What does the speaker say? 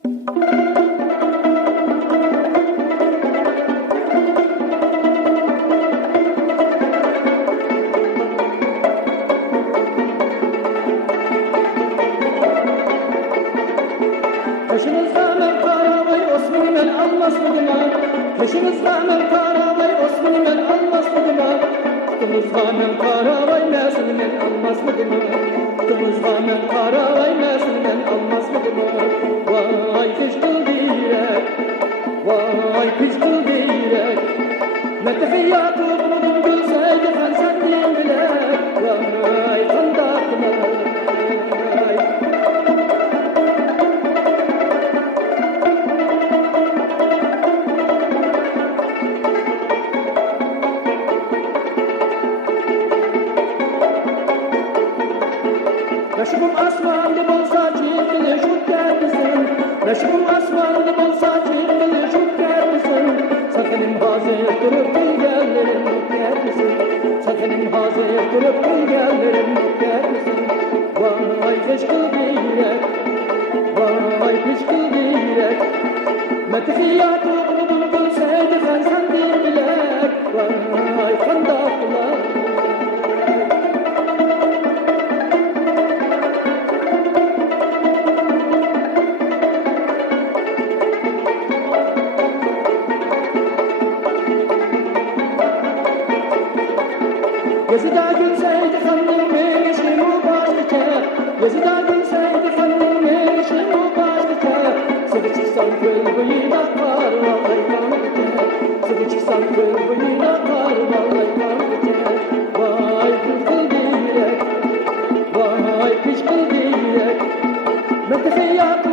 Peşimizden el karavay Osman'ı ben almasmadıma. Peşimizden el karavay Osman'ı ben almasmadıma. Kutumuzdan el karavay nesini ben almasmadıma. Kutumuzdan el karavay nesini ben almasmadıma. Vay pişkıl direk, vay pişkıl direk. Ne tefiyatı bulundum gülseydi ben sendin bile. Vay kandaklar. Yaşımım asmanlı bolsa çiftini şut gelmesin. Yaşımım asmanlı bolsa çiftini şut gelmesin. Sakınım hazır durup gülgellerim yok gelmesin. Sakınım hazır durup gülgellerim yok gelmesin. Vay peşkıl direk, vay peşkıl direk. Metifiyatı bunu bulsaydı ben sendin bilek. Vay kandaklar. Yazıda gülseydi hanım eşim o başlıca. Yazıda gülseydi hanım eşim o başlıca. Sıvı çıksan köy boyuna kar vallahi kanlıca. Sıvı çıksan köy boyuna kar vallahi kanlıca. Vay kızıl direk, vay pişkıl direk. Metefiyatı